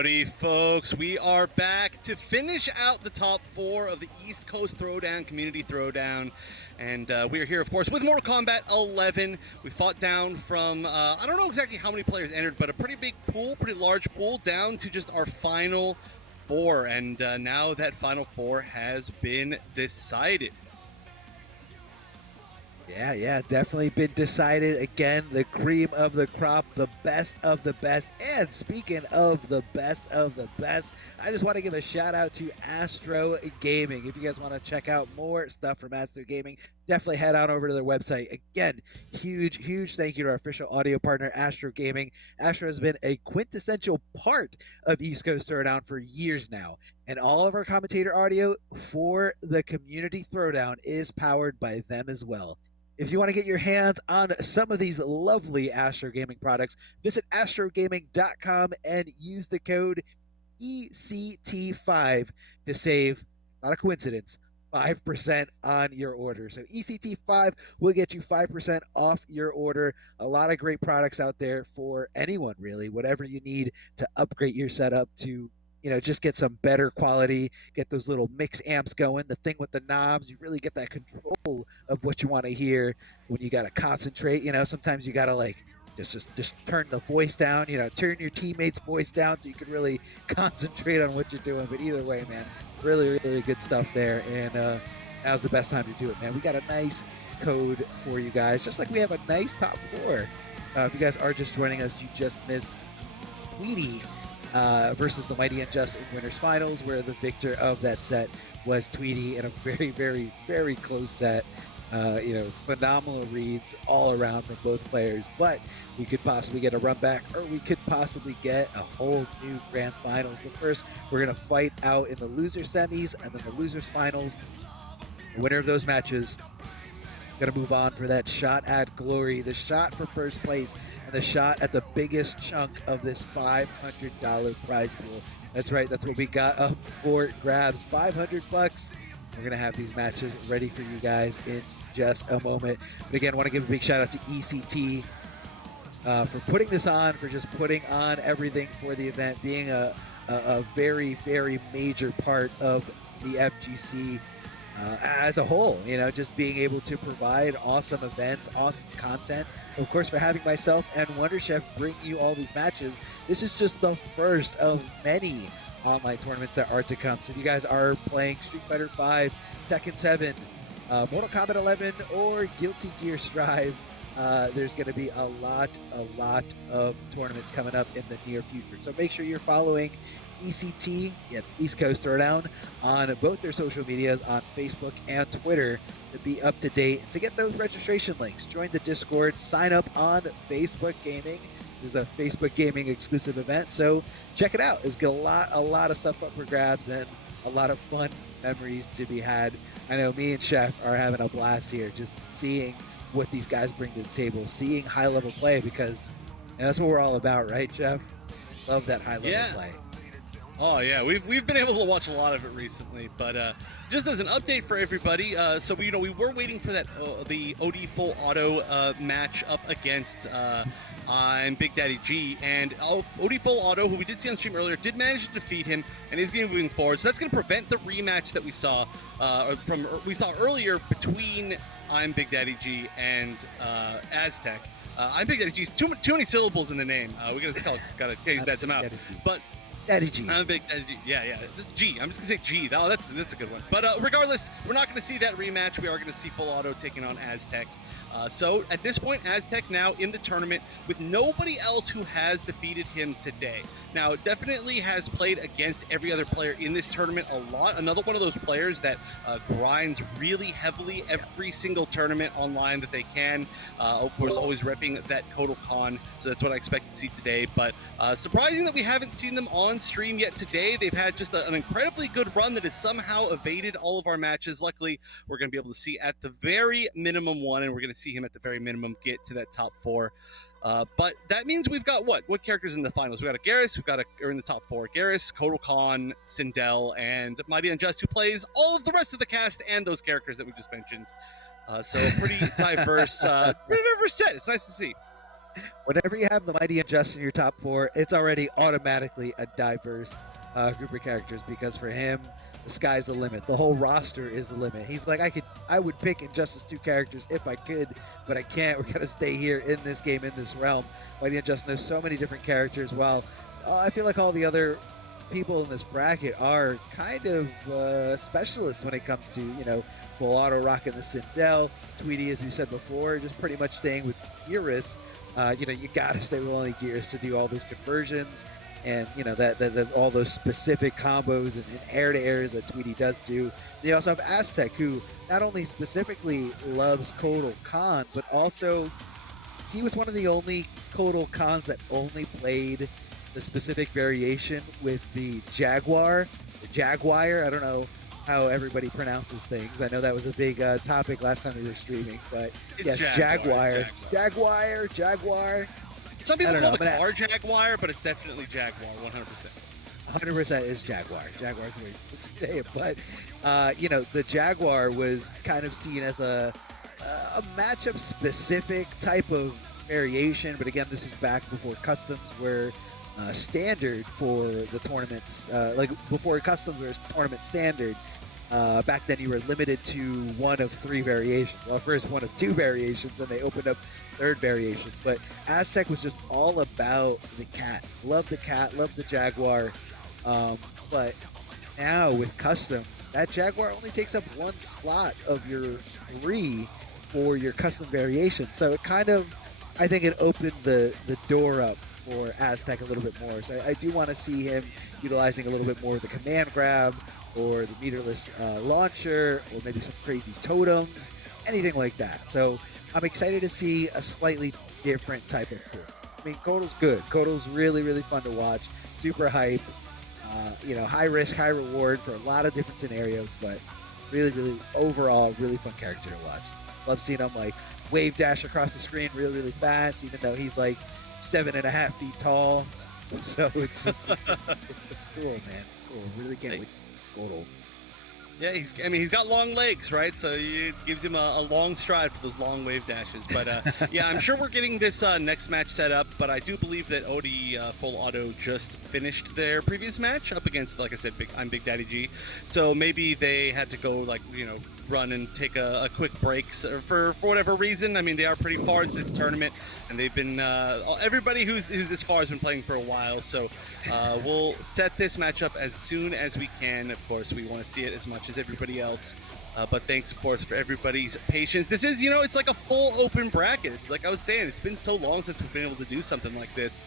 Howdy, folks. We are back to finish out the top 4 of the East Coast Throwdown, Community Throwdown. And we are here, of course, with Mortal Kombat 11. We fought down from, I don't know exactly how many players entered, but a pretty big pool, pretty large pool, down to just our final 4. And now that final 4 has been decided. Yeah, definitely been decided. Again, the cream of the crop, the best of the best. And speaking of the best, I just want to give a shout out to Astro Gaming. If you guys want to check out more stuff from Astro Gaming, definitely head on over to their website. Again, huge thank you to our official audio partner, Astro Gaming. Astro has been a quintessential part of East Coast Throwdown for years now. And all of our commentator audio for the Community Throwdown is powered by them as well. If you want to get your hands on some of these lovely Astro Gaming products, visit astrogaming.com and use the code ECT5 to save, not a coincidence, 5% on your order. So ECT5 will get you 5% off your order. A lot of great products out there for anyone, really, whatever you need to upgrade your setup to just get some better quality, get those little mix amps going. The thing with the knobs, you really get that control of what you want to hear when you got to concentrate. Sometimes you got to like just turn the voice down, turn your teammate's voice down so you can really concentrate on what you're doing. But either way, man, really good stuff there. And now's the best time to do it, man. We got a nice code for you guys, just like we have a nice top 4. If you guys are just joining us, you just missed Tweedy versus TheMightyUnjust in winners finals, where the victor of that set was Tweedy in a very close set. Phenomenal reads all around from both players, but we could possibly get a run back, or we could possibly get a whole new grand finals. But first, we're going to fight out in the loser semis and then the losers finals. The winner of those matches going to move on for that shot at glory, the shot for first place, and the shot at the biggest chunk of this $500 prize pool. That's right, that's what we got up for grabs, $500. We're going to have these matches ready for you guys in just a moment. But again, I want to give a big shout out to ECT for putting this on, for just putting on everything for the event, being a very major part of the FGC as a whole, just being able to provide awesome events, awesome content. Of course, for having myself and Wonder Chef bring you all these matches. This is just the first of many online tournaments that are to come. So if you guys are playing Street Fighter V, Tekken 7, Mortal Kombat 11, or Guilty Gear Strive, there's going to be a lot of tournaments coming up in the near future. So make sure you're following ECT, it's East Coast Throwdown, on both their social medias, on Facebook and Twitter, to be up to date, to get those registration links. Join the Discord, sign up on Facebook Gaming. This is a Facebook Gaming exclusive event, so check it out. There's a lot of stuff up for grabs and a lot of fun memories to be had. I know me and Chef are having a blast here, just seeing what these guys bring to the table, seeing high-level play, because that's what we're all about, right, Chef? Love that high-level play. Oh yeah, we've been able to watch a lot of it recently, but just as an update for everybody, so we were waiting for that the OD full auto match up against I'm Big Daddy G, and OD full auto, who we did see on stream earlier, did manage to defeat him and is going to be moving forward. So that's going to prevent the rematch that we saw earlier between I'm Big Daddy G and Aztec. I'm Big Daddy G. Too many syllables in the name. We gotta use that some out, but. Daddy G. I'm a Big Daddy G. Yeah. G. I'm just gonna say G. Oh, that's a good one. But regardless, we're not gonna see that rematch. We are gonna see Full Auto taking on Aztec. So at this point, Aztec now in the tournament with nobody else who has defeated him today. Now, definitely has played against every other player in this tournament a lot. Another one of those players that grinds really heavily every single tournament online that they can. Of course, always repping that Kotal Khan. So that's what I expect to see today. But surprising that we haven't seen them on stream yet today. They've had just an incredibly good run that has somehow evaded all of our matches. Luckily, we're going to be able to see at the very minimum one, and we're going to see him at the very minimum get to that top 4. But that means we've got what characters in the finals? We've got a Garrus, or in the top 4, Garrus, Kotal Khan, Sindel, and MightyUnjust, who plays all of the rest of the cast and those characters that we just mentioned. So pretty diverse set. It's nice to see. Whenever you have the Mighty Unjust in your top four, it's already automatically a diverse group of characters because for him, the sky's the limit. The whole roster is the limit. He's like, I would pick Injustice 2 characters if I could, but I can't. We're gonna stay here in this game, in this realm. Mighty Unjust knows so many different characters. While I feel like all the other people in this bracket are kind of specialists when it comes to full auto rocking the Sindel. Tweedy, as you said before, just pretty much staying with Gearus. You gotta stay with only Gears to do all those conversions and that all those specific combos and air to airs that Tweedy does do. They also have Aztec, who not only specifically loves Kotal Khan, but also he was one of the only Kotal Khans that only played the specific variation with the Jaguar, the Jaguar. I don't know how everybody pronounces things. I know that was a big topic last time we were streaming, but It's yes, Jaguar. Some people I don't call know, the car Jaguar, but it's definitely Jaguar, 100%. 100% is Jaguar. Jaguar's the way to say it. But, the Jaguar was kind of seen as a matchup specific type of variation. But again, this was back before customs were standard for the tournaments. Like before customs was tournament standard. Back then, you were limited to one of three variations. Well, first one of two variations, and they opened up third variations. But Aztec was just all about the cat. Love the cat, love the Jaguar. But now with customs, that Jaguar only takes up one slot of your three for your custom variation. So it kind of, I think it opened the door up for Aztec a little bit more. So I do want to see him utilizing a little bit more of the command grab or the meterless launcher or maybe some crazy totems, anything like that. So I'm excited to see a slightly different type of pool. I mean, Kotal's good. Kotal's really, really fun to watch. Super hype. High risk, high reward for a lot of different scenarios, but really, really overall, really fun character to watch. Love seeing him like wave dash across the screen really, really fast, even though he's like 7.5 feet tall. So it's cool, man. Cool. Really can't wait. Total. Yeah, he's got long legs, right? So it gives him a long stride for those long wave dashes. But yeah, I'm sure we're getting this next match set up. But I do believe that Odie Full Auto just finished their previous match up against, like I said, I'm Big Daddy G. So maybe they had to go run and take a quick break for whatever reason. I mean, they are pretty far into this tournament, and they've been everybody who's this far has been playing for a while. So we'll set this matchup as soon as we can. Of course, we want to see it as much as everybody else. But thanks, of course, for everybody's patience. This is, it's like a full open bracket. Like I was saying, it's been so long since we've been able to do something like this.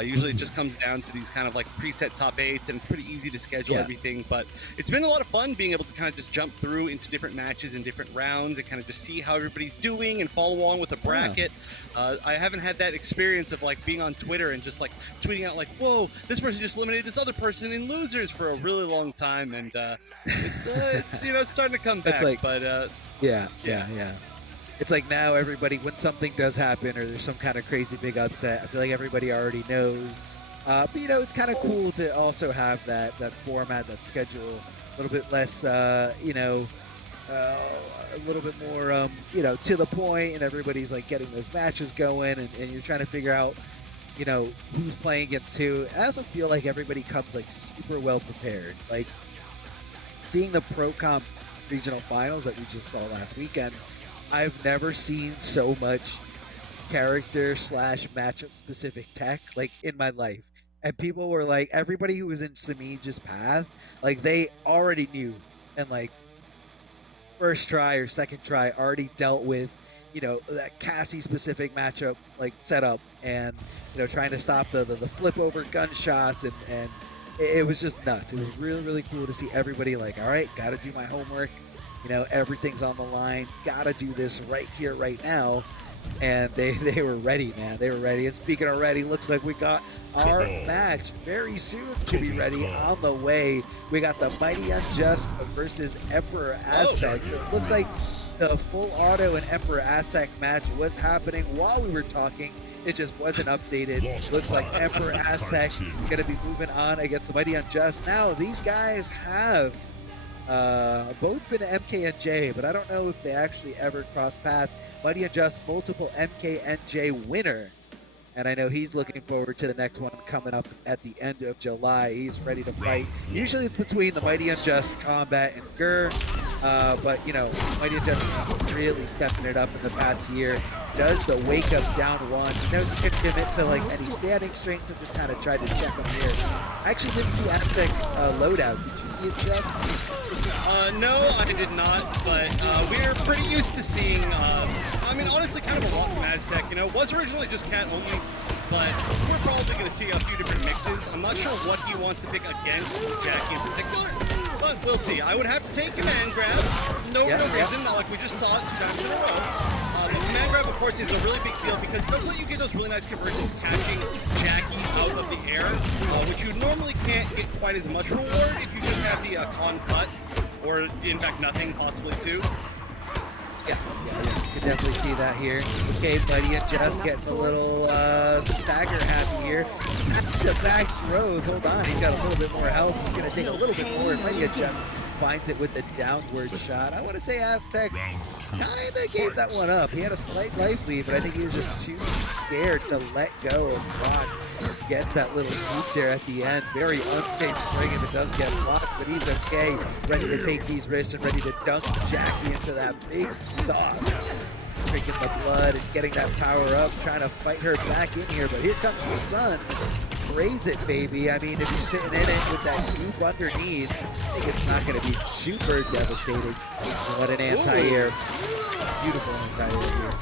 Usually it just comes down to these kind of like preset top eights, and it's pretty easy to schedule everything. But it's been a lot of fun being able to kind of just jump through into different matches and different rounds and kind of just see how everybody's doing and follow along with a bracket. I haven't had that experience of like being on Twitter and just like tweeting out like, whoa, this person just eliminated this other person in losers for a really long time. And it's starting to come back. It's like, but yeah. It's like now everybody, when something does happen or there's some kind of crazy big upset, I feel like everybody already knows. But it's kind of cool to also have that format, that schedule, a little bit less, a little bit more, to the point, and everybody's like getting those matches going, and you're trying to figure out, who's playing against who. I also feel like everybody comes like super well prepared. Like seeing the Pro Comp regional finals that we just saw last weekend, I've never seen so much character / matchup specific tech like in my life. And people were like, everybody who was in Samija's path, like they already knew, and like first try or second try already dealt with that Cassie specific matchup like setup, and trying to stop the flip over gunshots, and it was just nuts. It was really, really cool to see everybody like, all right, gotta do my homework, everything's on the line, gotta do this right here, right now. And they were ready, man. They were ready. And speaking of ready, looks like we got our match very soon to be ready, on the way. We got the Mighty Unjust versus Emperor Aztec. So it looks like the full auto and Emperor Aztec match was happening while we were talking. It just wasn't updated. Looks like Emperor Aztec is going to be moving on against the Mighty Unjust. Now, these guys have both been MKNJ, but I don't know if they actually ever crossed paths. Mighty Unjust, multiple MKNJ winner. and I know he's looking forward to the next one coming up at the end of July. He's ready to fight. Usually it's between the Mighty Unjust, Kombat, and Gur, but you know, Mighty Unjust really stepping it up in the past year. Does the wake up down one. He knows he can commit to like any standing strengths and just kind of tried to check him here. I actually didn't see Aztec's loadout. Did you see it, Jeff? No, I did not, but we're pretty used to seeing, I mean, honestly, kind of a lot from Aztec. You know, it was originally just cat only, but we're probably going to see a few different mixes. I'm not sure what he wants to pick against Jackie in particular, but we'll see. I would have to say command grab. No reason, not like we just saw it 2 times in a row. The command grab, of course, is a really big deal because it does let you get those really nice conversions catching Jackie out of the air, which you normally can't get quite as much reward if you just have the con cut, or in fact nothing, possibly too. Yeah, you can definitely see that here. Okay, Mighty Unjust getting a little stagger happy here. Back-to-back throws. Hold on, he's got a little bit more health. He's going to take a little bit more. Mighty Unjust finds it with the downward shot. I want to say Aztec kind of gave that one up. He had a slight life lead, but I think he was just too scared to let go of block. Gets that little sneak there at the end. Very unsafe swing if it does get blocked, but he's okay. Ready to take these risks and ready to dunk Jackie into that big sauce. Drinking the blood and getting that power up, trying to fight her back in here, but here comes the sun. Raise it, baby. I mean, if you're sitting in it with that cube underneath, I think it's not going to be super devastating. What an anti-air. Beautiful anti-air here.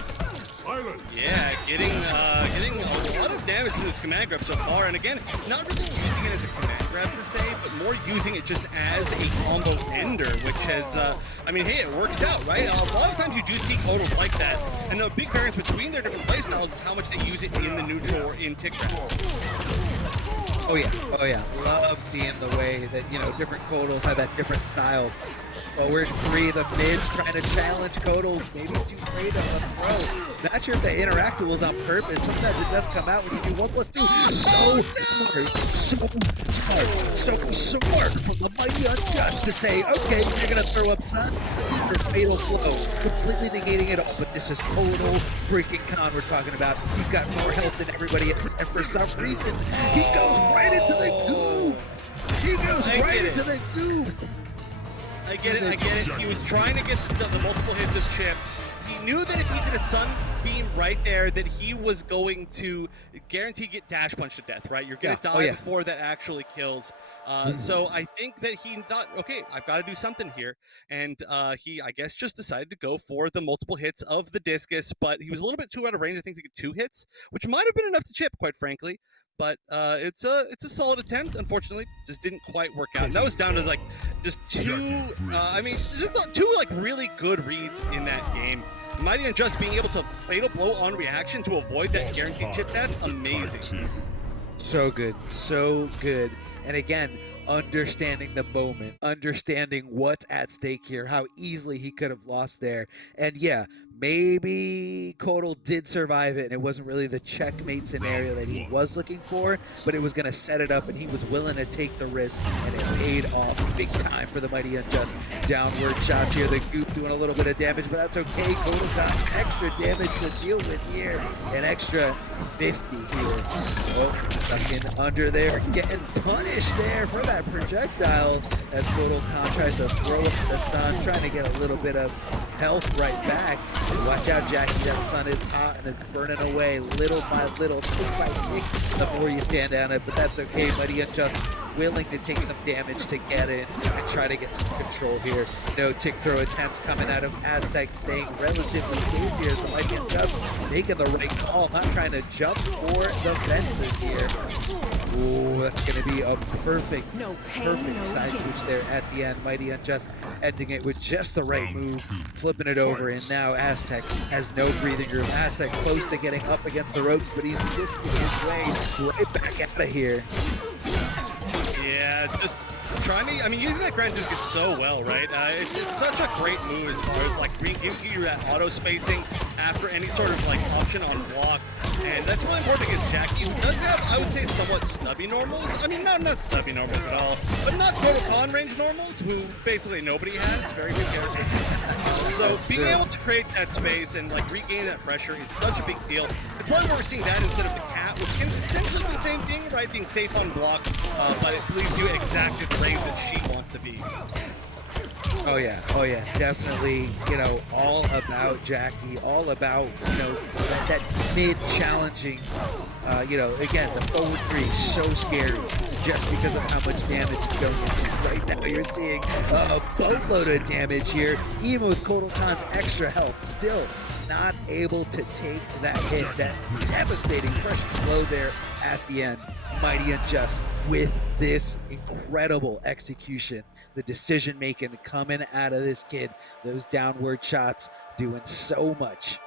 Yeah, getting a lot of damage to this command grab so far, and again, not really using it as a command grab per se, but more using it just as a combo ender, which has, I mean, hey, it works out, right? A lot of times you do see totals like that, and the big variance between their different playstyles is how much they use it in the neutral or in tick rounds. Oh yeah. Love seeing the way that, you know, different Kodals have that different style. Forward 3, the mids trying to challenge Kodal, maybe too afraid of a throw. Not sure if the interactive was on purpose. Sometimes it does come out when you do 1 + 2. So smart from the Mighty Unjust to say, okay, you're gonna throw up sun, eat this fatal flow, completely negating it all. But this is total freaking con we're talking about. He's got more health than everybody else, and for some reason, he goes right into the goo. He goes right into the goo. I get it. He was trying to get the multiple hits of Chip. He knew that if he did a sunbeam right there, that he was going to guarantee get dash punched to death, right? You're going to die before that actually kills. So I think that he thought, okay, I've got to do something here. And he, I guess, just decided to go for the multiple hits of the discus, but he was a little bit too out of range, I think, to get 2 hits, which might have been enough to chip, quite frankly. But it's a solid attempt. Unfortunately, just didn't quite work out. And that was down to like just 2. I mean, just 2 like really good reads in that game. Mighty Unjust being able to fatal blow on reaction to avoid that guaranteed chip dash, amazing. So good, so good. And again, understanding the moment, understanding what's at stake here, how easily he could have lost there. And yeah, maybe Kodal did survive it, and it wasn't really the checkmate scenario that he was looking for, but it was going to set it up, and he was willing to take the risk, and it paid off big time for the Mighty Unjust. Downward shots here, the goop doing a little bit of damage, but that's okay. Kodal's got extra damage to deal with here, an extra 50 here. Oh, stuck in under there, getting punished there for that projectile as Kodal Khan tries to throw up the sun, trying to get a little bit of health right back. Watch out, Jackie, that sun is hot and it's burning away little by little, tick by tick, the more you stand on it, but that's okay. Mighty Unjust willing to take some damage to get in and try to get some control here. No tick throw attempts coming out of Aztec, staying relatively safe here as the Mighty Unjust making the right call, not trying to jump for the fences here. Ooh, that's going to be a perfect side switch there at the end. Mighty Unjust ending it with just the right move, flipping it over, and now Aztec has no breathing room. Aztec close to getting up against the ropes, but he's whisking his way right back out of here. Yeah, just trying to, I mean, using that ground disc is so well, right? It's such a great move as far as like giving you that auto spacing after any sort of like option on block. And that's really important against Jackie, who does have, I would say, somewhat stubby normals. I mean, not stubby normals at all, but not total con range normals, who basically nobody has. Very good character. So being able to create that space and like regain that pressure is such a big deal. It's probably where we're seeing that instead of the cat, which is essentially the same thing, right? Being safe on block, but it leaves you exactly the range that she wants to be. Oh yeah, definitely. All about Jackie, all about that mid challenging. Again, the forward three is so scary just because of how much damage is going into. Right now, you're seeing a boatload of damage here, even with Kotal Khan's extra health, still not able to take that hit, that devastating crushing blow there at the end. MightyUnjust with this incredible execution, the decision making coming out of this kid, those downward shots doing so much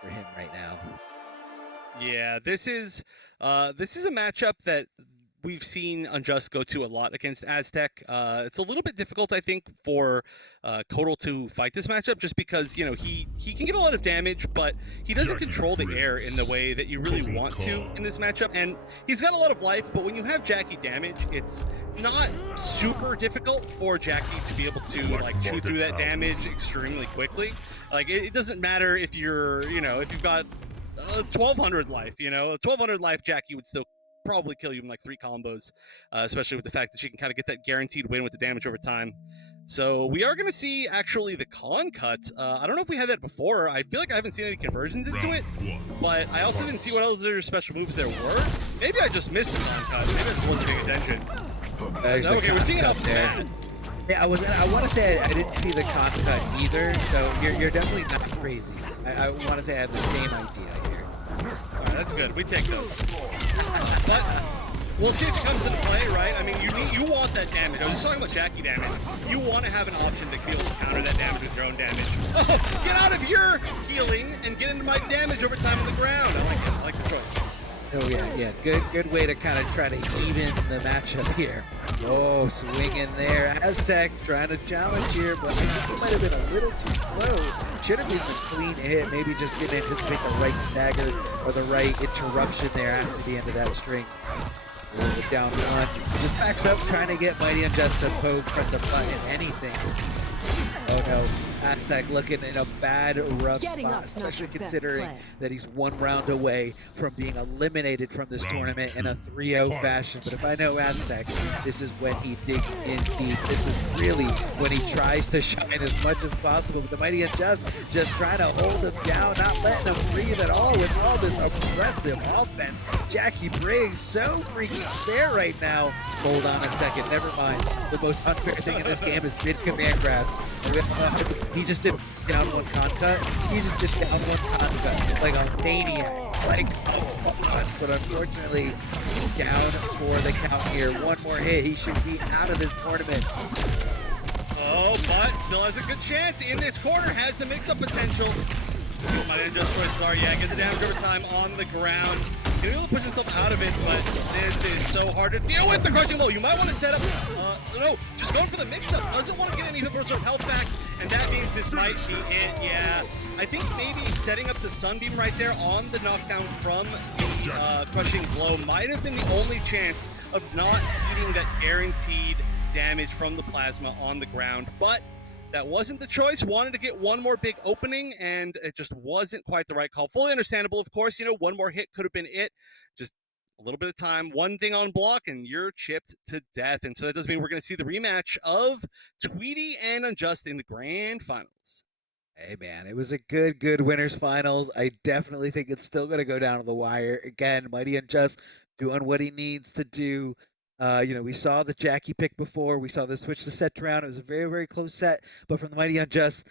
for him right now. Yeah, this is a matchup that we've seen Unjust go to a lot against Aztec. It's a little bit difficult, I think, for Kotal to fight this matchup, just because he can get a lot of damage, but he doesn't control the air in the way that you really want to in this matchup. And he's got a lot of life, but when you have Jackie damage, it's not super difficult for Jackie to be able to like chew through that damage extremely quickly. Like it doesn't matter if if you've got 1200 life, 1200 life, Jackie would still probably kill you in like 3 combos, especially with the fact that she can kind of get that guaranteed win with the damage over time. So we are going to see actually the con cut. I don't know if we had that before. I feel like I haven't seen any conversions into it, but I also didn't see what other special moves there were. Maybe I just missed the con cut. Maybe I just wasn't paying attention. Okay, we're seeing it off there. Yeah, I want to say I didn't see the con cut either, so you're definitely not crazy. I want to say I have the same idea here. All right, that's good. We take those. But we'll see if it comes into play, right? I mean, you want that damage. I was just talking about Jackie damage. You want to have an option to be able to counter that damage with your own damage. Oh, get out of your healing and get into my damage over time on the ground. I like it. I like the choice. Oh yeah. Good way to kind of try to even the matchup here. Oh, swinging there. Aztec trying to challenge here, but I think he might have been a little too slow. Should have been a clean hit. Maybe just didn't anticipate the right stagger or the right interruption there after the end of that string. A little bit down one. Just backs up, trying to get MightyUnjust to poke, press a button, anything. Oh no, Aztec looking in a bad, rough spot, especially considering that he's 1 round away from being eliminated from this tournament in a 3-0 fashion. But if I know Aztec, this is when he digs in deep. This is really when he tries to shine as much as possible. But the MightyUnjust just trying to hold him down, not letting him breathe at all with all this aggressive offense. Jackie Briggs so freaking fair right now. Hold on a second, never mind. The most unfair thing in this game is mid-command grabs. He just did down 1 con cut. He just did down 1 con cut. Like a maniac. Like us. But unfortunately, down for the count here. 1 more hit. He should be out of this tournament. Oh, but still has a good chance in this corner. Has the mix-up potential. MightyUnjust, sorry, yeah, get the damage over time on the ground. He's able to push himself out of it, but this is so hard to deal with. The crushing blow. You might want to set up. No, just going for the mix-up. Doesn't want to get any sort of health back, and that means this might be it. Yeah, I think maybe setting up the sunbeam right there on the knockdown from the crushing blow might have been the only chance of not eating that guaranteed damage from the plasma on the ground, but that wasn't the choice. Wanted to get 1 more big opening, and it just wasn't quite the right call. Fully understandable, of course. 1 more hit could have been it. Just a little bit of time, 1 thing on block, and you're chipped to death. And so that does mean we're going to see the rematch of Tweedy and Unjust in the grand finals. Hey man, it was a good winners finals. I definitely think it's still going to go down to the wire. Again, MightyUnjust doing what he needs to do. We saw the Jackie pick before. We saw the switch to set round. It was a very close set, but from the MightyUnjust,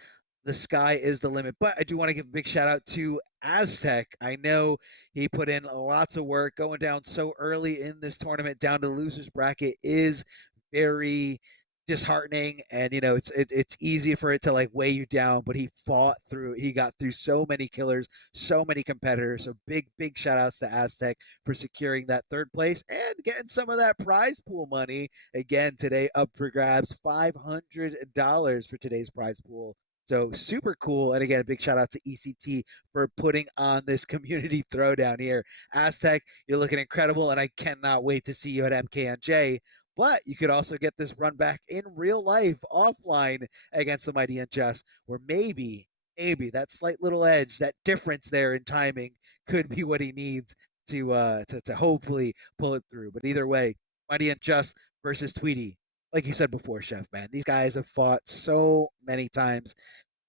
the sky is the limit. But I do want to give a big shout out to Aztec. I know he put in lots of work. Going down so early in this tournament, down to the losers bracket, is very disheartening, and it's easy for it to like weigh you down, but he fought through it. He got through so many killers, so many competitors. So big shout outs to Aztec for securing that 3rd place and getting some of that prize pool money again today, up for grabs. $500 for today's prize pool. So super cool. And again, a big shout out to ECT for putting on this community throwdown here. Aztec, you're looking incredible, and I cannot wait to see you at MKNJ. But you could also get this run back in real life, offline against the Mighty Unjust, where maybe that slight little edge, that difference there in timing could be what he needs to hopefully pull it through. But either way, Mighty Unjust versus Tweedy. Like you said before, Chef, man, these guys have fought so many times.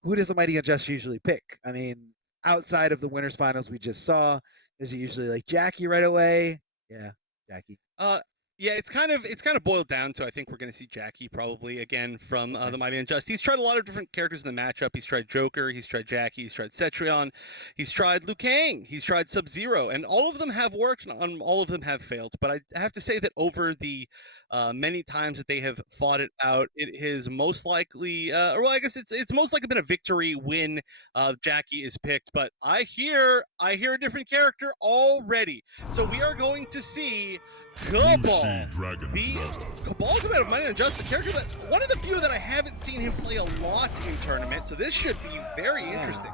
Who does the Mighty Unjust usually pick? I mean, outside of the winners finals we just saw, is it usually like Jackie right away? Yeah, Jackie. Uh, yeah, it's kind of boiled down to I think we're going to see Jackie probably again from Okay. the Mighty Unjust. He's tried a lot of different characters in the matchup. He's tried Joker, he's tried Jackie, he's tried Cetrion, he's tried Liu Kang, he's tried Sub-Zero, and all of them have worked, and all of them have failed. But I have to say that over the many times that they have fought it out, it is most likely, or well, I guess it's most likely been a victory when Jackie is picked. But I hear a different character already, so we are going to see Cabal. Cabal coming out of Mighty Unjust, the character that one of the few that I haven't seen him play a lot in tournament, so this should be very interesting.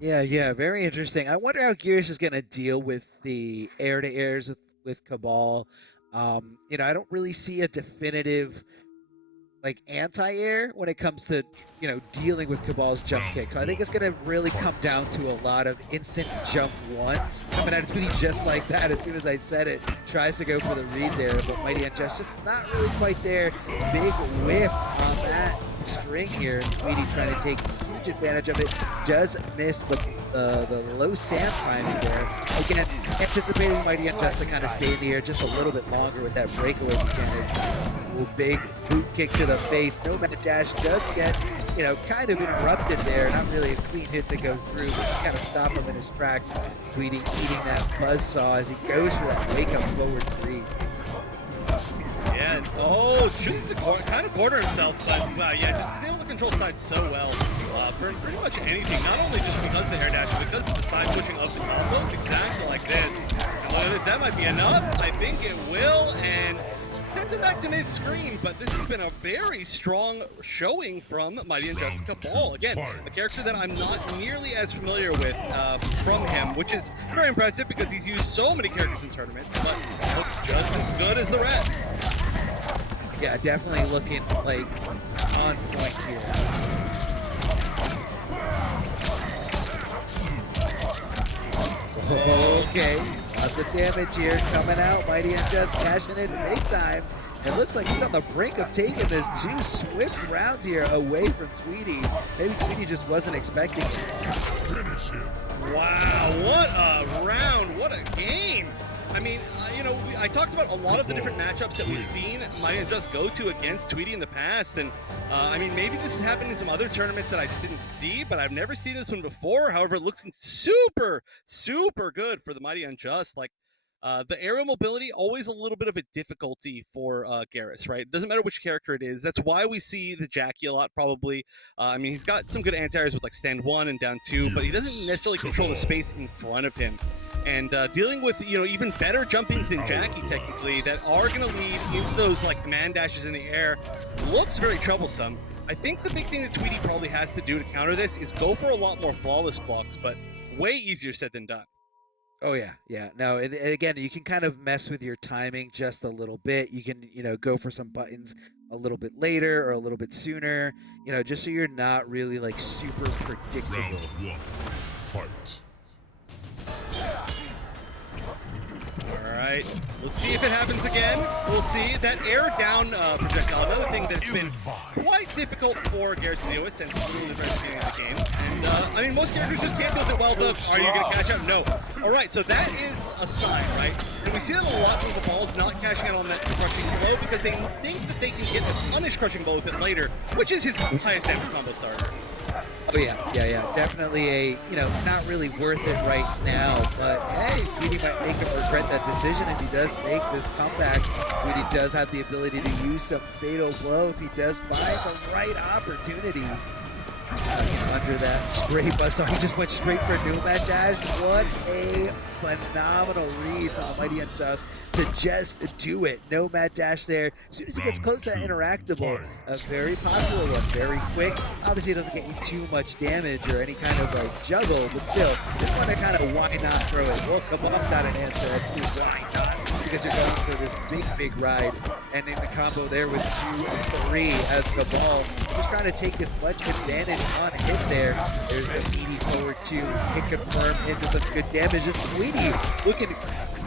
Yeah, very interesting. I wonder how Gears is going to deal with the air-to-airs with Cabal. I don't really see a definitive like anti-air when it comes to dealing with Cabal's jump kick. So I think it's gonna really come down to a lot of instant jump ones coming out of Tweedy just like that. As soon as I said it, tries to go for the read there, but Mighty Unjust just not really quite there. Big whiff on that string here. Tweedy trying to take huge advantage of it. Does miss the low sand timing there. Again, anticipating Mighty Unjust to kind of stay in the air just a little bit longer with that breakaway advantage. Big boot kick to the face. Nomad Dash does get, kind of interrupted there. Not really a clean hit to go through, but just kind of stop him in his tracks. Tweedy eating that buzzsaw as he goes for that wake-up forward three. Yeah, chooses to kind of corner himself, but just he's able to control side so well for pretty much anything. Not only just because of the hair dash, but because of the side pushing of the combos, exactly like this. And look at this, that might be enough. I think it will, and sends it back to mid-screen, but this has been a very strong showing from Mighty Unjust Cabal. Again, a character that I'm not nearly as familiar with from him, which is very impressive because he's used so many characters in tournaments, but looks just as good as the rest. Yeah, definitely looking like on point here. Okay, lots of damage here coming out. Mighty Unjust cashing in big time. It looks like he's on the brink of taking this 2 swift rounds here away from Tweedy. Maybe Tweedy just wasn't expecting it. Finish him. Wow, what a round, what a game. I mean, I talked about a lot of the different matchups that we've seen Mighty Unjust go to against Tweedy in the past, and maybe this has happened in some other tournaments that I just didn't see, but I've never seen this one before. However, it looks super, super good for the Mighty Unjust. Like, the aerial mobility, always a little bit of a difficulty for Garrus, right? It doesn't matter which character it is. That's why we see the Jackie a lot, probably. He's got some good anti-airs with like stand 1 and down 2, but he doesn't necessarily control the space in front of him. And dealing with, even better jumpings than Jackie, technically, that are going to lead into those, like, command dashes in the air, looks very troublesome. I think the big thing that Tweedy probably has to do to counter this is go for a lot more flawless blocks, but way easier said than done. Oh, yeah. No, and again, you can kind of mess with your timing just a little bit. You can, go for some buttons a little bit later or a little bit sooner, just so you're not really, like, super predictable. Round 1, fight. All right, we'll see if it happens again. We'll see that air down projectile. Another thing that's been quite difficult for Garrett to deal with since the very beginning of the game. And most characters just can't deal with it well. Though, are you going to catch up? No. All right, so that is a sign, right? And we see that a lot of the balls not cashing out on that crushing blow because they think that they can get the punish crushing blow with it later, which is his highest damage combo starter. Oh, yeah. Definitely not really worth it right now. But, hey, Tweedy might make him regret that decision if he does make this comeback. Tweedy does have the ability to use some fatal blow if he does find the right opportunity. under that spray buzzsaw. He just went straight for Nomad Dash. What a phenomenal read from the Mighty Unjust to just do it. Nomad Dash there. As soon as he gets close to that interactable, a very popular one, very quick. Obviously, it doesn't get you too much damage or any kind of like juggle, but still, just want to kind of why not throw it. Well, Kabal's not an answer. Why not? Because you're going for this big ride, and in the combo there with 2 and 3 as Kabal just trying to take as much advantage on hit there. There's the meaty forward 2, hit confirm into some good damage, and Tweedy looking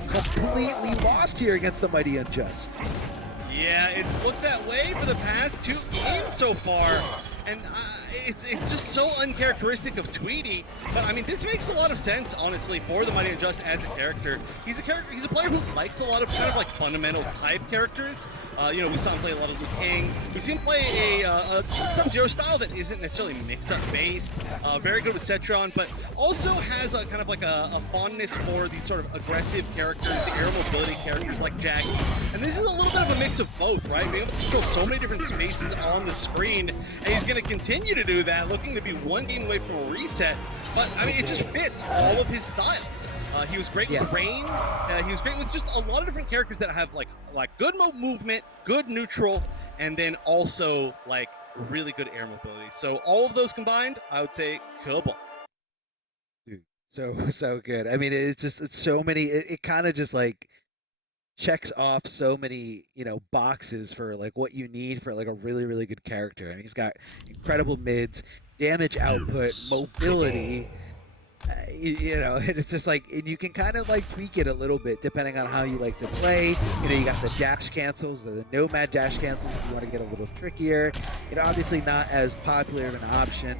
completely lost here against the Mighty Unjust. Yeah, it's looked that way for the past 2 games so far. And it's just so uncharacteristic of Tweedy, but I mean this makes a lot of sense honestly for the Mighty Unjust as a character. He's a player who likes a lot of kind of like fundamental type characters. You know, we saw him play a lot of Liu Kang. We see him play a Sub-Zero style that isn't necessarily mix-up based. Very good with Cetron, but also has a kind of like a fondness for these sort of aggressive characters, the air mobility characters like Jackie. And this is a little bit of a mix of both, right? Being able to control so many different spaces on the screen, and he's going to continue to do that, looking to be 1 game away from a reset. But I mean, it just fits all of his styles. He was great with Rain. He was great with just a lot of different characters that have like good movement, good neutral, and then also like really good air mobility. So all of those combined, I would say Kombat. Dude, so good. I mean, it's so many. It kind of just like checks off so many, you know, boxes for like what you need for like a really good character. I mean, he's got incredible mids, damage output, mobility. You know, and it's just like, and you can kind of like tweak it a little bit depending on how you like to play. You know, you got the dash cancels, the Nomad dash cancels if you want to get a little trickier. You know, obviously not as popular of an option.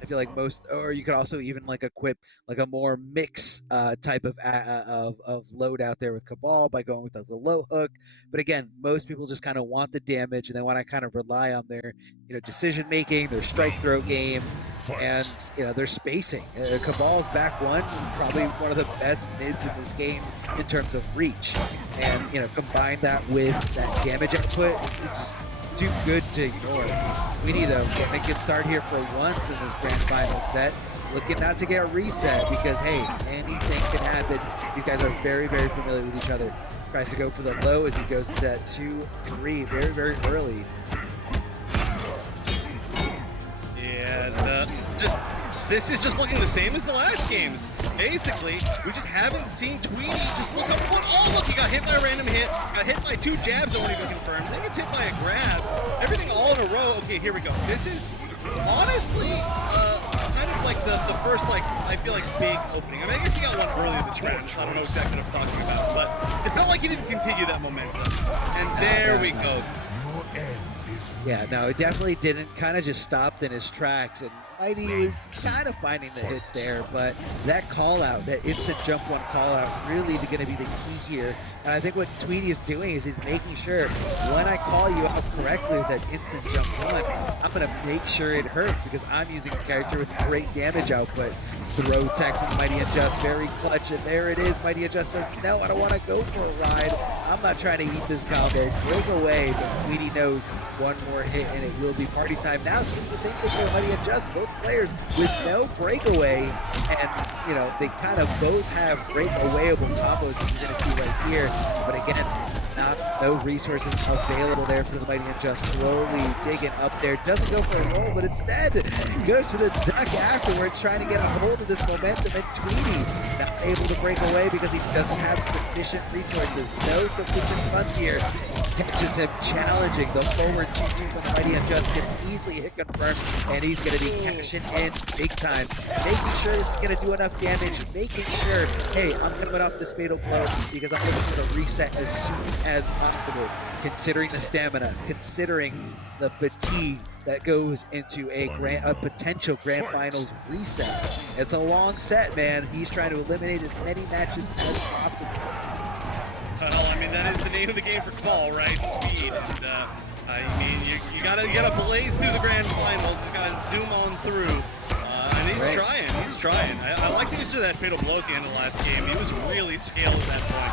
I feel like most, or you could also even like equip like a more mix type of load out there with Kabal by going with the low hook. But again, most people just kind of want the damage and they want to kind of rely on their, you know, decision making, their strike throw game, and you know, their spacing. Kabal's back one, probably one of the best mids in this game in terms of reach, and you know, combine that with that damage output, it's too good to ignore. We need a good start here for once in this grand final set. Looking not to get a reset because, hey, anything can happen. These guys are very familiar with each other. Tries to go for the low as he goes to that 2-3 very early. Yeah, this is just looking the same as the last games. Basically, we just haven't seen Tweedy just look up. Oh, look, he got hit by a random hit, got hit by 2 jabs that weren't even confirmed, then gets hit by a grab. Everything all in a row. Okay, here we go. This is honestly kind of like the first, like, I feel like big opening. I mean, I guess he got one early in this round, so I don't know exactly what I'm talking about, but it felt like he didn't continue that momentum. And there we go. Yeah, no, it definitely didn't. Kind of just stopped in his tracks, and Mighty was kind of finding the hits there, but that call out, that instant jump one call out, really going to be the key here. And I think what Tweedy is doing is he's making sure when I call you out correctly with that instant jump one, I'm going to make sure it hurts because I'm using a character with great damage output. Throw tech from Mighty Unjust, very clutch, and there it is. Mighty Unjust says, no, I don't want to go for a ride. I'm not trying to eat this combo. Break away, but Tweedy knows one more hit and it will be party time. Now it's the same thing for Mighty Unjust. Both players with no breakaway, and you know, they kind of both have breakawayable combos that you're going to see right here. But again, no resources available there for the Mighty Unjust. Slowly digging up there, doesn't go for a roll, but instead goes for the duck afterwards, trying to get a hold of this momentum. And Tweedy not able to break away because he doesn't have sufficient resources, no sufficient funds here. Catches him challenging the forward 2-2 from the Mighty Unjust, gets easily hit confirmed, and he's going to be cashing in big time, making sure this is going to do enough damage, making sure, hey, I'm coming off this fatal blow because I'm looking for a reset as soon as possible, considering the stamina, considering the fatigue that goes into a potential grand finals reset. It's a long set, man. He's trying to eliminate as many matches as possible. Well, I mean, that is the name of the game for Kabal, right? Speed. And, I mean, you gotta blaze through the grand finals. You gotta zoom on through. And he's trying. I like the use of that fatal blow at the end of the last game. He was really scaled at that point.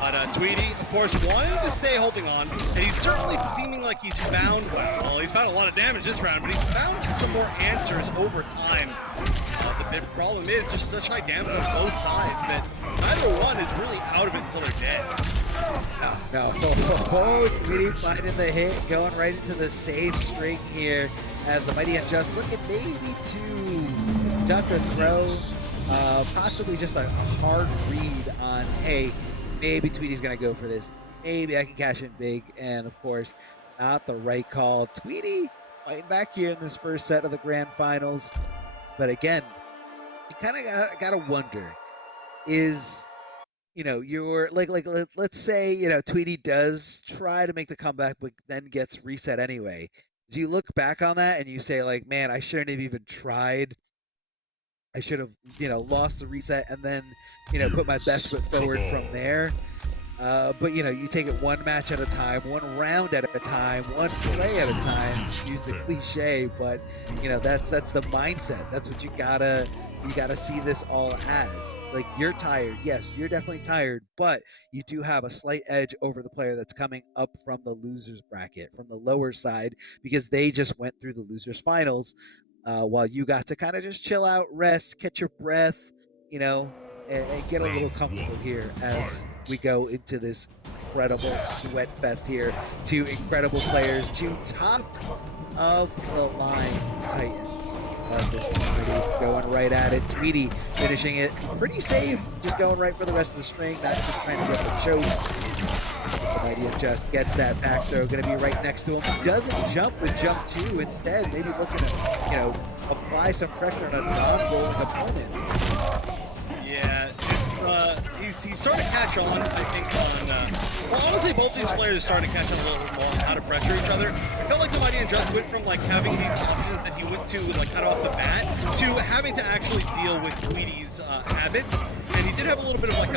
But Tweedy, of course, wanted to stay holding on, and he's certainly seeming like he's found, well, he's found a lot of damage this round, but he's found some more answers over time. The big problem is just such high damage on both sides that neither one is really out of it until they're dead. No. Tweedy finding the hit, going right into the save string here as the Mighty Unjust looking maybe to duck or throw. Possibly just a hard read on, hey, maybe Tweedy's going to go for this. Maybe I can cash in big. And, of course, not the right call. Tweedy fighting back here in this first set of the Grand Finals. But, again, you kind of got to wonder, is, you know, you're, like, let's say, you know, Tweedy does try to make the comeback, but then gets reset anyway. Do you look back on that and you say, like, man, I shouldn't have even tried? I should have, you know, lost the reset and then, you know, put my best foot forward from there. But, you know, you take it one match at a time, one round at a time, one play at a time. Use the cliche, but, you know, that's the mindset. That's what you gotta see this all as. Like, you're tired. Yes, you're definitely tired, but you do have a slight edge over the player that's coming up from the losers bracket, from the lower side, because they just went through the losers finals. While you got to kind of just chill out, rest, catch your breath, you know, and get a little comfortable here as we go into this incredible sweat fest here. Two incredible players, two top of the line Titans. This Tweedy going right at it. Tweedy finishing it pretty safe, just going right for the rest of the string, not just trying to get the choke. TheMightyUnjust gets that back throw, going to be right next to him. Doesn't jump with jump two. Instead, maybe looking to, you know, apply some pressure on a non-rolling opponent. Yeah, it's, he's starting to catch on, I think, on, well, honestly, both these players are starting to catch on a little bit more on how to pressure each other. I felt like TheMightyUnjust went from, like, having these options that he went to, like, kind of off the bat, to having to actually deal with Tweedy's habits. And he did have a little bit of, like,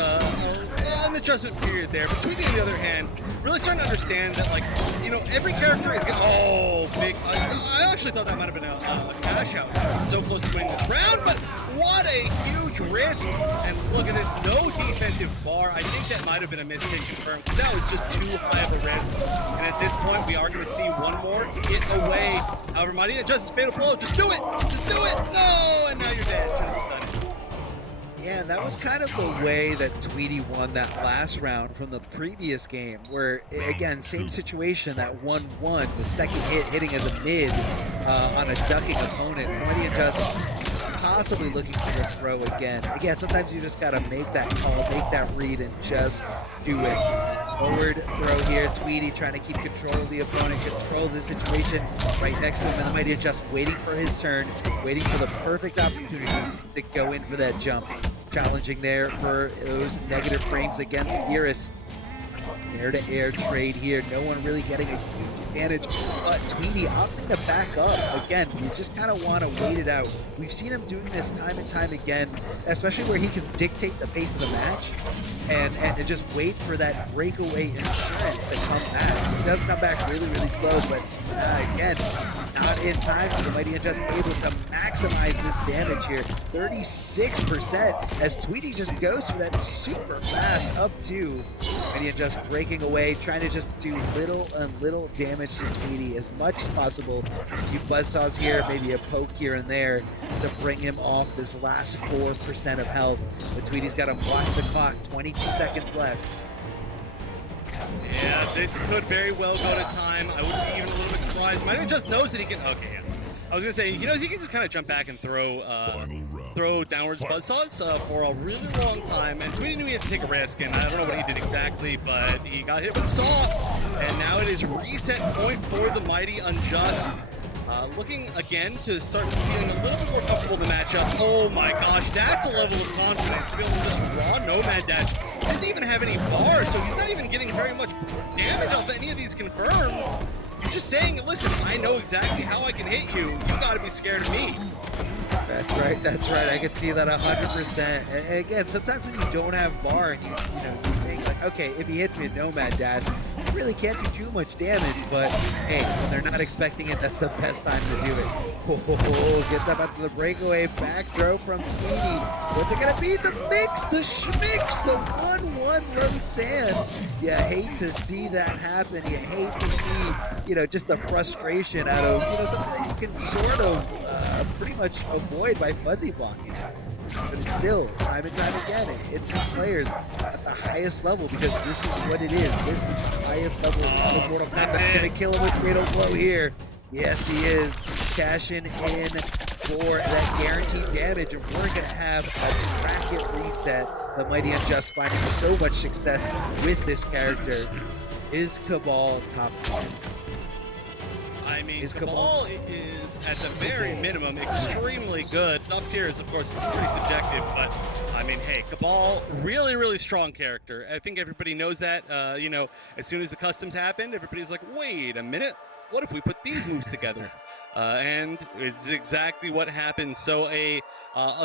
an adjustment period there. But Tweedy, on the other hand, really starting to understand that, like, you know, every character is oh, big. I actually thought that might have been a cash out. So close to winning this round, but what a huge risk. And look at this, no defensive bar. I think that might have been a mistake confirmed, because that was just too high of a risk. And at this point, we are going to see one more hit away. However, MightyUnjust is fatal blow. Just do it. Just do it. No, and now you're dead. Should have done it. Yeah, that was kind of the way that Tweedy won that last round from the previous game, where, again, same situation, that 1-1, the second hit hitting as a mid on a ducking opponent. TheMightyUnjust possibly looking for the throw again. Again, sometimes you just got to make that call, make that read, and just do it. Forward throw here. Tweedy trying to keep control of the opponent, control the situation right next to him. And TheMightyUnjust waiting for his turn, waiting for the perfect opportunity to go in for that jump. Challenging there for those negative frames against Iris. Air-to-air trade here. No one really getting a huge advantage. But Tweedy opting to back up. Again, you just kind of want to wait it out. We've seen him doing this time and time again, especially where he can dictate the pace of the match and just wait for that breakaway insurance to come back. He does come back really, really slow, but again, not in time for TheMightyUnjust able to maximize this damage here. 36% as Tweedy just goes through that super fast up to TheMightyUnjust breaking away, trying to just do little and little damage to Tweedy as much as possible. A few buzzsaws here, maybe a poke here and there to bring him off this last 4% of health. But Tweedy's got to watch the clock, 22 seconds left. Yeah, this could very well go to time. I wouldn't be even a little bit surprised. MightyUnjust knows that he can. Okay, yeah. I was gonna say he knows he can just kind of jump back and throw downwards buzzsaws for a really long time. And Tweedy knew he had to take a risk, and I don't know what he did exactly, but he got hit with a saw. And now it is reset point for TheMightyUnjust. Looking again to start feeling a little bit more comfortable in the matchup. Oh my gosh, that's a level of confidence. Feeling just raw nomad dash. Didn't even have any bars, so he's not even getting very much damage off any of these confirms. He's just saying, listen, I know exactly how I can hit you. You gotta be scared of me. That's right, that's right. I can see that 100%. And again, sometimes when you don't have bar and you think like, okay, if he hits me a nomad dash, really can't do too much damage, but hey, when they're not expecting it, that's the best time to do it. Oh, gets up after the breakaway, back throw from Tweedy. What's it gonna be? The mix, the schmix, the 1-1 Roseanne. You hate to see that happen. You hate to see, just the frustration out of, something that you can sort of pretty much avoid by fuzzy blocking. But it's still, time and time again, it's these players at the highest level, because this is what it is. This is the highest level of Mortal Kombat. Gonna kill him with fatal blow here. Yes, he is. Cashing in for that guaranteed damage, and we're gonna have a bracket reset. The Mighty Unjust finding so much success with this character. Is Cabal top 10? I mean, Cabal is, at the very minimum, extremely good. Top tier is, of course, pretty subjective, but, I mean, hey, Cabal, really, really strong character. I think everybody knows that. As soon as the customs happened, everybody's like, wait a minute, what if we put these moves together? And it's exactly what happened. So a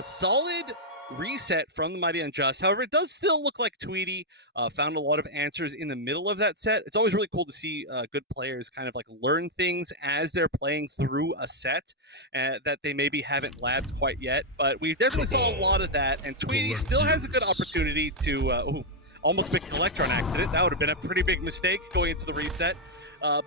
solid reset from the Mighty Unjust. However, it does still look like Tweedy found a lot of answers in the middle of that set. It's always really cool to see good players kind of like learn things as they're playing through a set that they maybe haven't labbed quite yet. But we definitely saw a lot of that, and Tweedy still has a good opportunity to almost pick Collector on accident. That would have been a pretty big mistake going into the reset.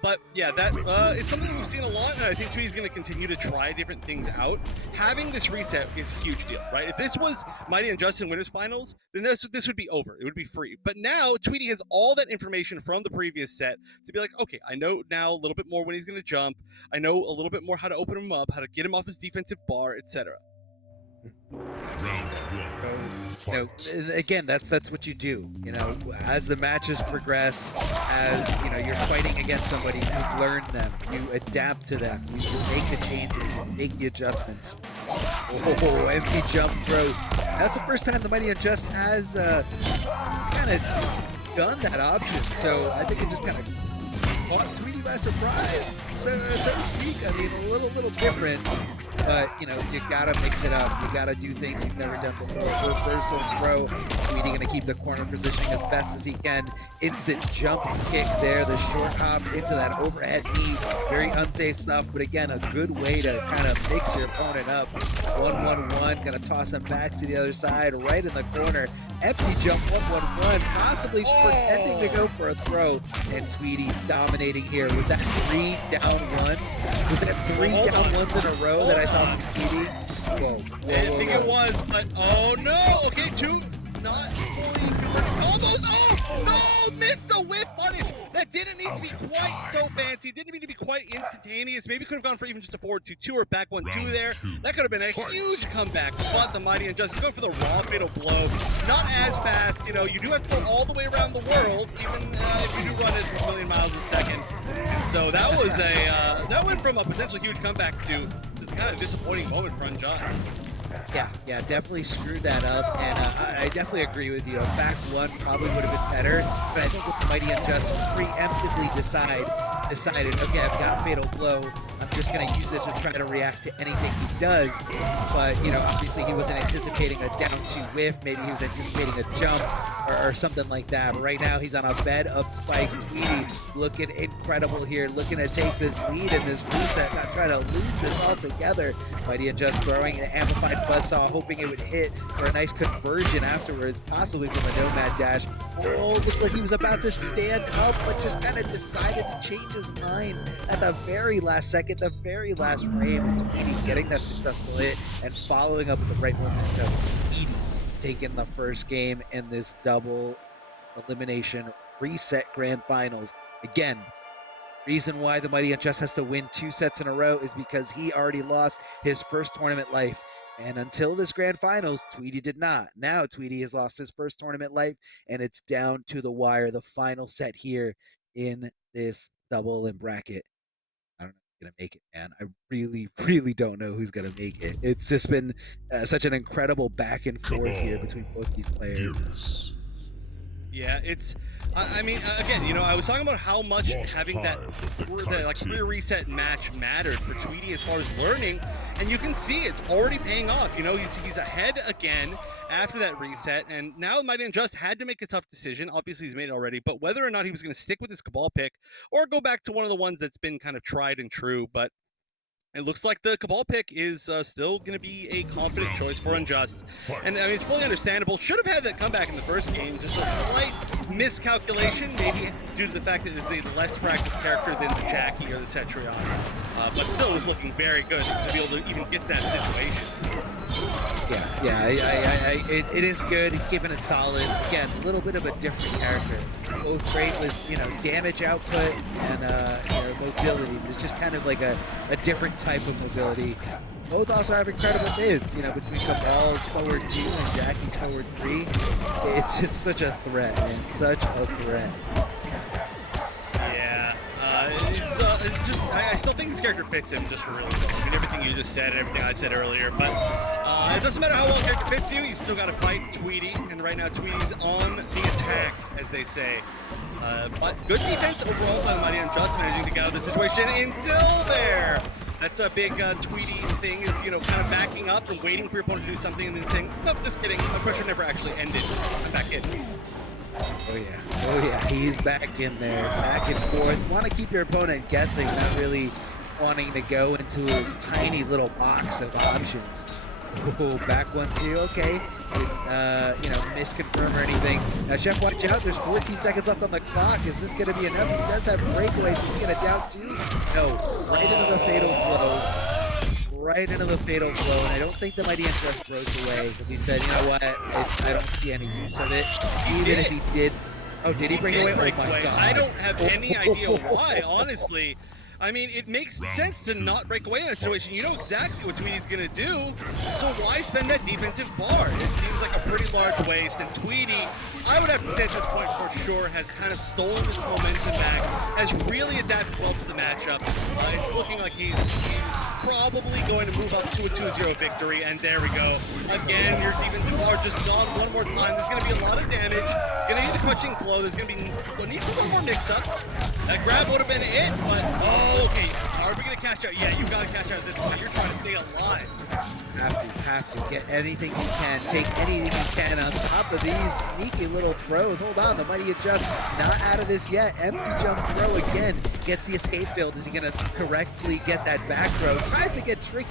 But yeah, that it's something we've seen a lot, and I think Tweedy's going to continue to try different things out. Having this reset is a huge deal, right? If this was Mighty Unjust in Winners Finals, then this would be over. It would be free. But now Tweedy has all that information from the previous set to be like, okay, I know now a little bit more when he's going to jump. I know a little bit more how to open him up, how to get him off his defensive bar, etc. Again, that's what you do. As the matches progress, as you're fighting against somebody, you learn them, you adapt to them, you make the changes, you make the adjustments. Oh, empty jump throw. That's the first time the Mighty Unjust has kind of done that option. So I think it just kind of caught Tweedy by surprise, so to speak. I mean, a little different. But, you gotta mix it up. You gotta do things you've never done before. Reversal throw. Tweedy gonna keep the corner positioning as best as he can. Instant jump kick there. The short hop into that overhead knee. Very unsafe stuff, but again, a good way to kind of mix your opponent up. 1-1-1. Gonna toss him back to the other side, right in the corner. Empty jump 1-1-1. Possibly pretending to go for a throw. And Tweedy dominating here with that 3 down ones. Was that 3 down ones in a row that I saw from Tweedy? Whoa. I didn't think it was, but oh no! Okay, 2 not fully converted. Almost! Oh no! Missed the whiff punish! That didn't need to be quite so fancy. Didn't need to be quite instantaneous. Maybe could have gone for even just a forward 2-2 or back 1-2 there. That could have been a huge comeback. But the Mighty Unjust is going for the raw fatal blow. Not as fast. You do have to go all the way around the world, even if you do run it a million miles a second. And so that was that went from a potentially huge comeback to just kind of disappointing moment for Unjust. Yeah, definitely screwed that up, and I definitely agree with you. A back 1 probably would have been better, but I think with the Mighty Unjust preemptively decided, okay, I've got fatal blow. I'm just going to use this and try to react to anything he does. But, obviously he wasn't anticipating a down 2 whiff. Maybe he was anticipating a jump or something like that. But right now he's on a bed of spikes. Tweedy looking incredible here, looking to take this lead in this reset, not trying to lose this altogether. Mighty Unjust throwing an amplified buzzsaw, hoping it would hit for a nice conversion afterwards, possibly from a nomad dash. Oh, looks like he was about to stand up, but just kind of decided to change his mind at the very last second, the very last frame. And Tweedy getting that successful hit and following up with the right momentum. Tweedy taking the first game in this double elimination reset grand finals. Again, reason why the Mighty Unjust has to win 2 sets in a row is because he already lost his first tournament life. And until this grand finals, Tweedy did not. Now Tweedy has lost his first tournament life, and it's down to the wire, the final set here in this double in bracket. I don't know who's going to make it, man. I really, really don't know who's going to make it. It's just been such an incredible back and forth here between both these players. Yeah, it's... I mean, again, I was talking about how much having that career reset match mattered for Tweedy as far as learning, and you can see it's already paying off. He's ahead again, after that reset, and now MightyUnjust had to make a tough decision. Obviously, he's made it already, but whether or not he was going to stick with his Cabal pick or go back to one of the ones that's been kind of tried and true. But it looks like the Cabal pick is still going to be a confident choice for Unjust. And I mean, it's fully understandable. Should have had that comeback in the first game. Just a slight miscalculation, maybe due to the fact that it's a less practiced character than the Jackie or the Cetrion. But still was looking very good to be able to even get that situation. It is good. He's keeping it solid. Again, a little bit of a different character. Both great with damage output and mobility, but it's just kind of like a different type of mobility. Both also have incredible mids. Between Cabal's forward 2 and Jackie's forward 3, it's such a threat, man. Such a threat. Yeah, it's just I still think this character fits him just really well. I mean, everything you just said, everything I said earlier, but it doesn't matter how well a character fits you still got to fight Tweedy, and right now Tweedy's on the attack, as they say. But good defense overall by MightyUnjust, managing to get out of the situation until there. That's a big Tweedy thing, is, kind of backing up and waiting for your opponent to do something and then saying, nope, just kidding, the pressure never actually ended. I'm back in. Oh yeah, he's back in there, back and forth. Want to keep your opponent guessing, not really wanting to go into his tiny little box of options. Oh, back 1-2, okay. Misconfirm or anything. Now, Chef, watch out. There's 14 seconds left on the clock. Is this going to be enough? He does have breakaways. He's going to down 2. No, right into the fatal blow. Right into the fatal blow. And I don't think the MightyUnjust broke away because he said, you know what? I don't see any use of it. Even if he did. Oh, did he break away? Oh, my God. I don't have any idea why, honestly. I mean, it makes sense to not break away in that situation. You know exactly what Tweedy's going to do, so why spend that defensive bar? It seems like a pretty large waste, and Tweedy, I would have to say at this point for sure, has kind of stolen his momentum back, has really adapted well to the matchup. It's looking like he's probably going to move up to a 2-0 victory, and there we go. Again, your defensive bar just gone one more time. There's going to be a lot of damage. Going to need the crushing blow. There's going to be needs a little more mix-up. That grab would have been it, but okay. Are we going to cash out? Yeah, you've got to cash out at this point. You're trying to stay alive. Have to get anything you can, take anything you can on top of these sneaky little throws. Hold on, the MightyUnjust not out of this yet. Empty jump throw again, gets the escape build. Is he going to correctly get that back throw? Tries to get tricky,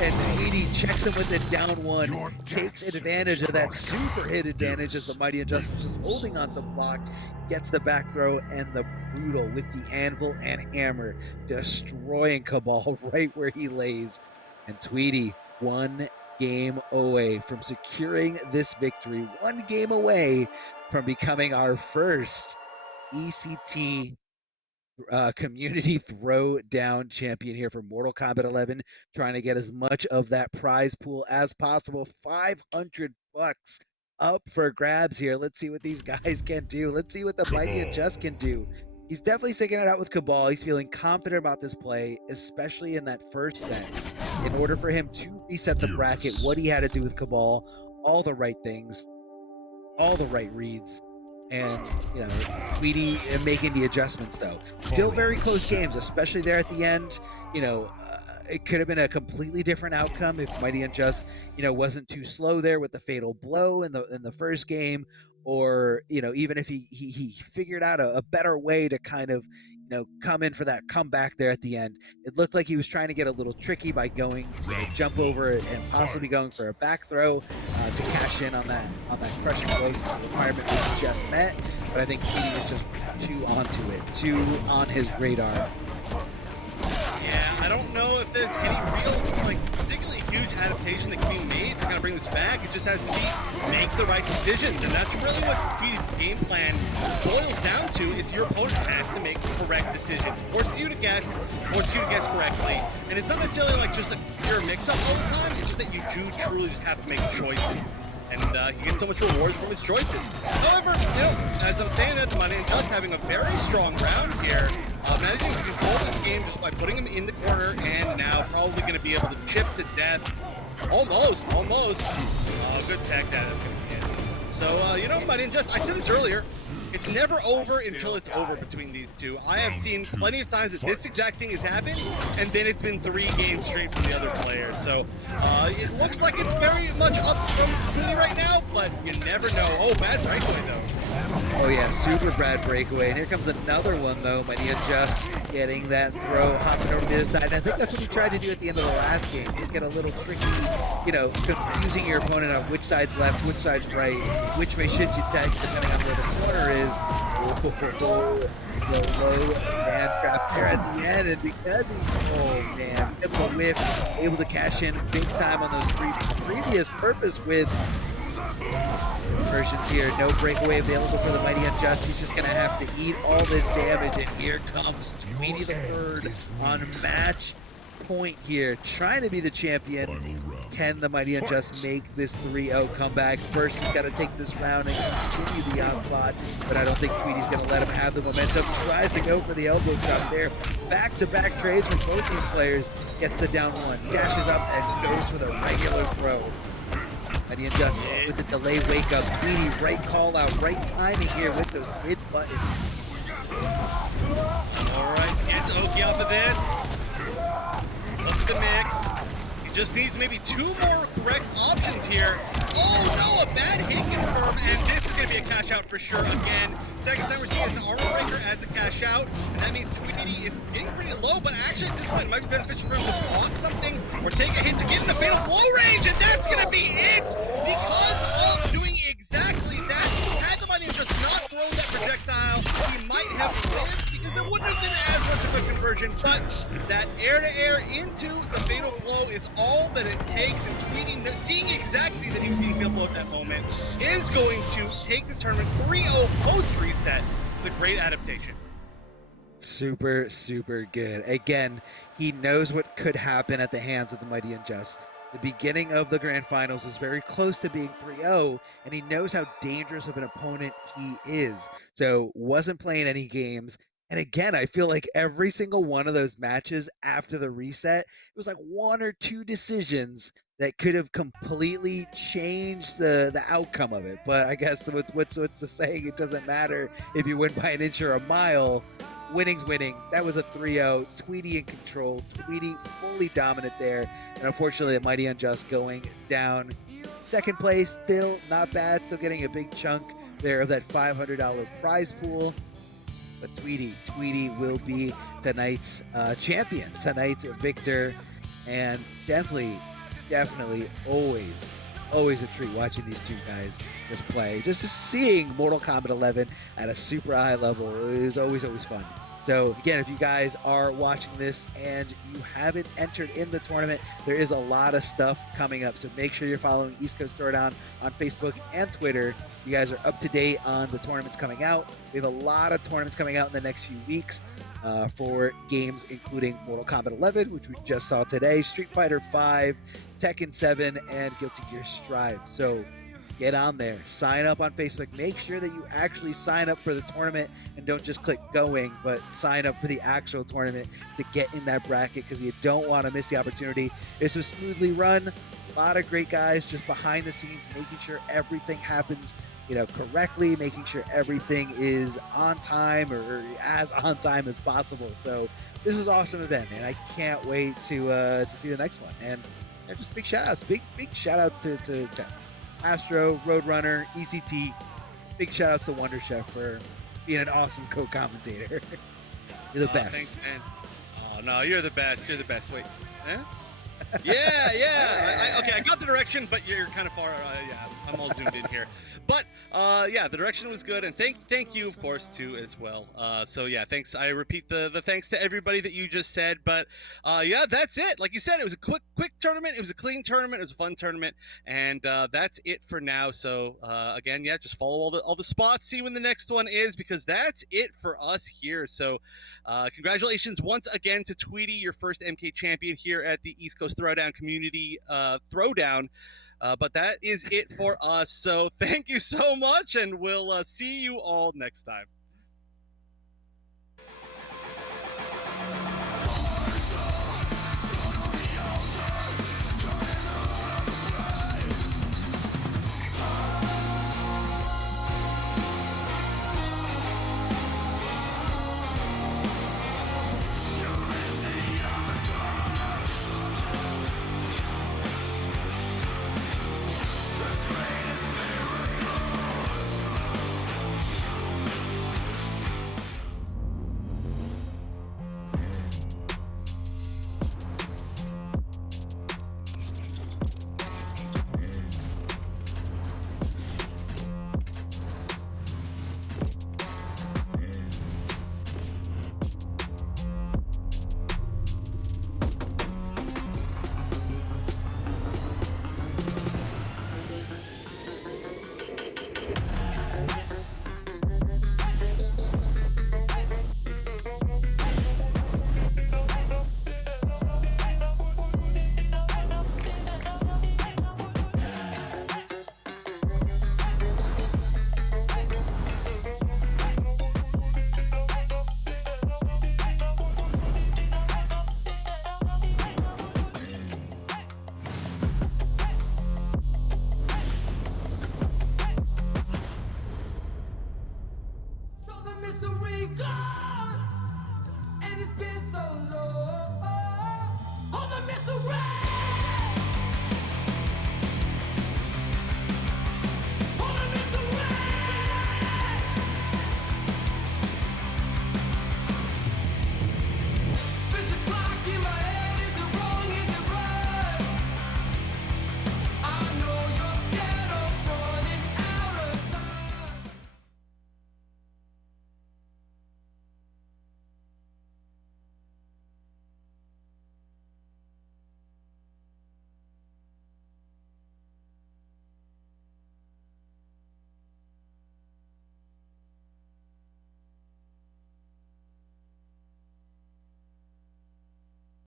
and Tweedy checks him with the down 1, takes advantage of that super hit advantage as the MightyUnjust was just holding on to block, gets the back throw and the brutal with the anvil and hammer, destroying Cabal right where he lays. And Tweedy, 1 game away from securing this victory, 1 game away from becoming our first ECT community throwdown champion here for Mortal Kombat 11, trying to get as much of that prize pool as possible. $500 up for grabs here. Let's see what these guys can do. Let's see what the MightyUnjust can do. He's definitely sticking it out with Cabal. He's feeling confident about this play, especially in that first set. In order for him to reset the bracket, what he had to do with Cabal, all the right things, all the right reads, and, Tweedy making the adjustments, though. Still very close games, especially there at the end. It could have been a completely different outcome if MightyUnjust, wasn't too slow there with the fatal blow in the first game, or even if he figured out a better way to kind of come in for that comeback there at the end. It looked like he was trying to get a little tricky by going jump over and possibly going for a back throw to cash in on that crushing blow, since the requirement was just met. But I think Tweedy was just too onto it, too on his radar. Yeah, I don't know if there's any real, particularly huge adaptation that can be made to kind of bring this back. It just has to be make the right decisions, and that's really what Tweedy's game plan boils down to. Is your opponent has to make the correct decision, forces you to guess correctly, and it's not necessarily just a pure mix-up all the time. It's just that you do truly just have to make choices. And he gets so much reward from his choices. However, as I'm saying that, the MightyUnjust having a very strong round here, managing to control this game just by putting him in the corner, and now probably going to be able to chip to death. Almost. Good tech that is going to be in. So, MightyUnjust, I said this earlier, It's never over until it's over between these two. I have seen plenty of times that this exact thing has happened, and then it's been 3 games straight from the other player. So it looks like it's very much up from Tweedy right now, but you never know. Oh, bad breakaway though. Oh yeah, super bad breakaway. And here comes another one though. MightyUnjust getting that throw, hopping over to the other side. And I think that's what he tried to do at the end of the last game. Just get a little tricky, you know, confusing your opponent on which side's left, which side's right, which way should you tag depending on where the corner is. The low stand trap there at the end, and because he's, oh man, gets a whiff, able to cash in big time on those previous purpose whiffs. Versions here, no breakaway available for the MightyUnjust. He's just gonna have to eat all this damage, and here comes Tweedy the third on match point here, trying to be the champion. Can the MightyUnjust make this 3-0 comeback? First, he's got to take this round and continue the onslaught, but I don't think Tweedy's going to let him have the momentum. Tries to go for the elbow drop there. Back-to-back trades from both these players. Gets the down one, dashes up, and goes for the regular throw. MightyUnjust with the delay wake-up. Tweedy, right call-out, right timing here with those mid buttons. All right, gets Oki off of this. What's the mix? Just needs maybe 2 more correct options here. Oh no, a bad hit confirm, and this is going to be a cash out for sure again. Second time we're seeing an armor breaker as a cash out, and that means Tweedy is getting pretty low, but actually at this point it might be beneficial for him to block something or take a hit to get in the fatal blow range, and that's going to be it! Because of doing exactly that, had the MightyUnjust not thrown that projectile, he might have lived, because there wouldn't have been as much of a conversion, but that air-to-air into the fatal blow is all that it takes, and Tweedy, seeing exactly that he was getting fatal blow at that moment, is going to take the tournament 3-0 post-reset with a great adaptation. Super, super good. Again, he knows what could happen at the hands of the MightyUnjust. The beginning of the grand finals was very close to being 3-0, and he knows how dangerous of an opponent he is. So wasn't playing any games. And again, I feel like every single one of those matches after the reset, it was like 1 or 2 decisions that could have completely changed the outcome of it. But I guess what's the saying? It doesn't matter if you win by an inch or a mile. Winning's winning. That was a 3-0. Tweedy in control. Tweedy fully dominant there. And unfortunately, the MightyUnjust going down. Second place, still not bad. Still getting a big chunk there of that $500 prize pool. But Tweedy will be tonight's champion, tonight's victor. And definitely always a treat watching these two guys just play. Just seeing Mortal Kombat 11 at a super high level is always fun. So again, if you guys are watching this and you haven't entered in the tournament, there is a lot of stuff coming up. So make sure you're following East Coast Throwdown on Facebook and Twitter. You guys are up to date on the tournaments coming out. We have a lot of tournaments coming out in the next few weeks for games including Mortal Kombat 11, which we just saw today, Street Fighter 5, Tekken 7, and Guilty Gear Strive. So get on there, sign up on Facebook, make sure that you actually sign up for the tournament and don't just click going, but sign up for the actual tournament to get in that bracket, because you don't want to miss the opportunity. This was smoothly run, a lot of great guys just behind the scenes, making sure everything happens correctly, making sure everything is on time or as on time as possible. So this was an awesome event, man. I can't wait to see the next one. And just big shout outs, big shout outs to Astro, Roadrunner, ECT. Big shout outs to Wonder Chef for being an awesome co-commentator. You're the best. Thanks, man. Oh no, you're the best. You're the best. Wait, huh? Yeah. Okay, I got the direction, but you're kind of far. Yeah, I'm all zoomed in here. But yeah, the direction was good, and thank you, of course, too, as well. So yeah, thanks. I repeat the thanks to everybody that you just said. But yeah, that's it. Like you said, it was a quick tournament. It was a clean tournament. It was a fun tournament, and that's it for now. So again, yeah, just follow all the spots, see when the next one is, because that's it for us here. So congratulations once again to Tweedy, your first MK champion here at the East Coast Throwdown community Throwdown. But that is it for us. So thank you so much, and we'll see you all next time. Bye.